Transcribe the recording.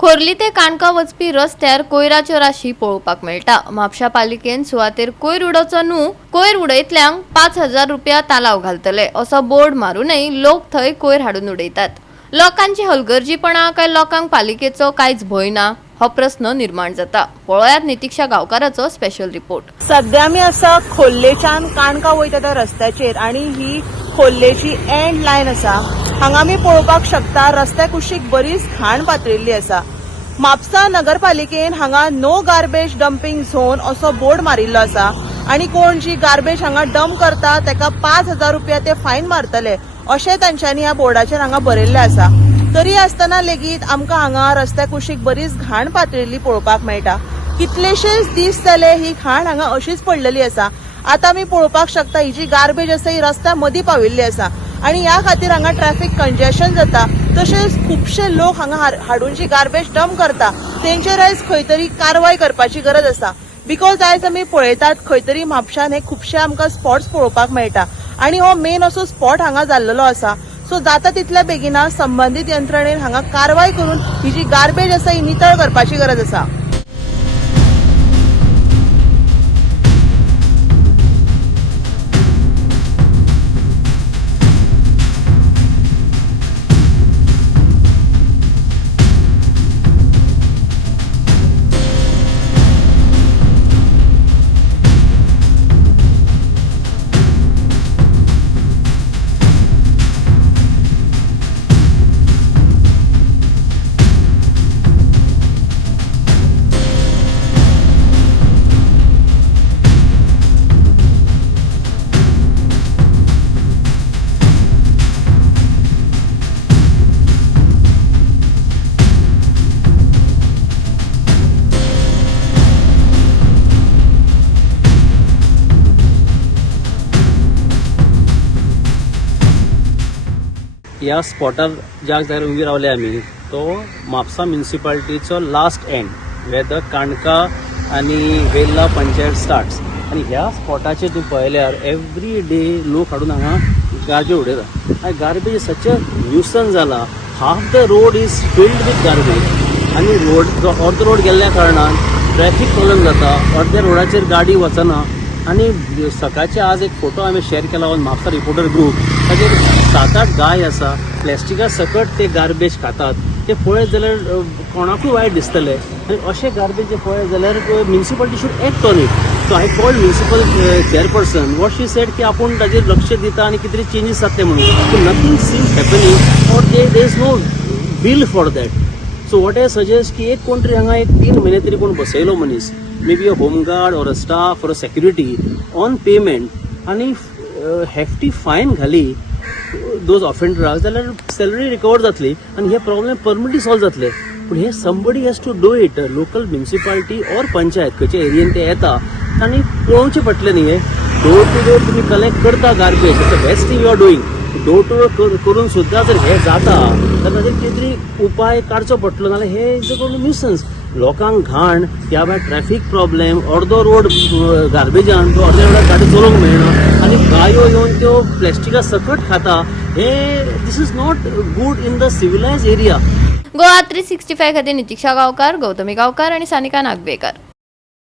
खोर्ली ते काणका वचपी रस्त्यार कोयराच्यो राशी पळोवपाक मेळटा। म्हापशा पालिकेन सुवातेर कोयर उडोवचो न्हू, कोयर उडयतल्यांक 5,000 रुपया तालाव घालतले असो बोर्ड मारूनय लोक थंय कोयर हाडून उडयतात। लोकांची हलगर्जीपणा काय लोकांक पालिकेचो कांयच भंय ना हो प्रश्न निर्माण जाता। पळयात नितीक्षा गांवकाराचो स्पेशल रिपोर्ट। सध्या आमी आसा खोर्लेच्यान काणका वयता त्या रस्त्याचेर आणि ही खोर्लेची एंड लायन आसा। हांगा आमी पळोवपाक शकता रस्त्या कुशीक बरीच घाण पातळिल्ली आसा। म्हापसा नगरपालिकेन हांगा नो गार्बेज डंपिंग झोन असो बोर्ड मारिल्लो आसा आणि कोण जी गार्बेज हांगा डंप करता तेका 5,000 रुपया ते फायन मारतले अशें तांच्यांनी ह्या बोर्डाचेर हांगा बरयल्लें आसा। तरी आसतना लेगीत आमकां हांगा रस्त्या कुशीक बरीच घाण पातळिल्ली पळोवपाक मेळटा। कितलेशेच दीस जाले ही घाण हांगा अशीच पडलेली आसा। आता आमी पळोवपाक शकता ही जी गार्बेज आसा ही रस्त्या मदीं पाविल्ली आसा आणि ह्या खातीर हांगा ट्रॅफिक कंजेशन जाता। तशेंच खुबशे लोक हांगा हाडून जी गार्बेज डंप करता तेंचेर आयज खंय तरी कारवाय करपाची गरज आसा। बिकॉज आयज आमी पळयतात खंय तरी म्हापशान हे खुबशे आमकां स्पॉट्स पळोवपाक मेळटा आणि हो मेन असो स्पॉट हांगा जाल्लो आसा। सो जाता तितल्या बेगिना संबंधित यंत्रणेन हांगा कारवाय करून ही जी गार्बेज आसा ही नितळ करपाची गरज आसा। ह्या स्पॉटार ज्या जाग्यार उबी रावले आमी तो म्हापसा म्युनिसिपालिटीचो last end where the Canca आनी वेल्ला पंचायत स्टार्ट्स। आनी ह्या स्पॉटाचेर तुम्ही पळयल्यार एवरी डे लोक हाडून हांगा गार्बेज उडयता आनी garbage is such a nuisance जाला। Half the road is filled with garbage आनी अर्द रोड गेल्ल्या कारणान ट्रॅफिक प्रॉब्लेम जाता। अर्द्या रोडाचेर गाडी वचना आणि सकाळचे आज एक फोटो आम्ही शेअर केला ऑन म्हापसा रिपोर्टर ग्रुप। ताचेर 7-8 गाय आसा प्लॅस्टिका सकट ते गार्बेज खातात। ते पळयत जाल्यार कोणाकूय वायट दिसतले आनी अशें गार्बेज जे पळयत जाल्यार municipality should act on it. So I called municipal chairperson what she sed की आपण ताचेर लक्ष दिता आनी कितें चेंजीस जातले म्हणून। Nothing seems happening or there is no bill for that. So what I suggest की एक कोण तरी हांगा एक 3 म्हयने तरी कोण बसयलो मनीस, maybe a home guard or a staff or a security on payment आणि hefty fine घाली those offenders जाल्यार salary recover जातली आणि हे प्रॉब्लेम परमनंटली सॉल्व जातले। पण हे somebody has to do it, local municipality or panchayat खंयच्या एरियेन ते येता आणि पळोवचें पडटलें न्ही। हे डोर टू डोर तुम्ही कलेक्ट करता garbage, the best thing you are doing. Door to door करून सुद्धा जर हे जाता तर ताचेर कितें तरी उपाय काडचो पडटलो, नाल्यार हे इज अ न्यूसन्स। लोकांक घाण त्या भायर ट्रॅफिक प्रॉब्लेम, अर्दो रोड गार्बेजान तो अर्द्या रोडार गाडी चलोवंक मेळना आनी गायो येवन त्यो प्लॅस्टिका सकट खाता। हे this is not good in the civilized area. Goa 365 खातीर नितीक्षा गांवकार, गौतमी गांवकार आणि सानिका नागवेकर।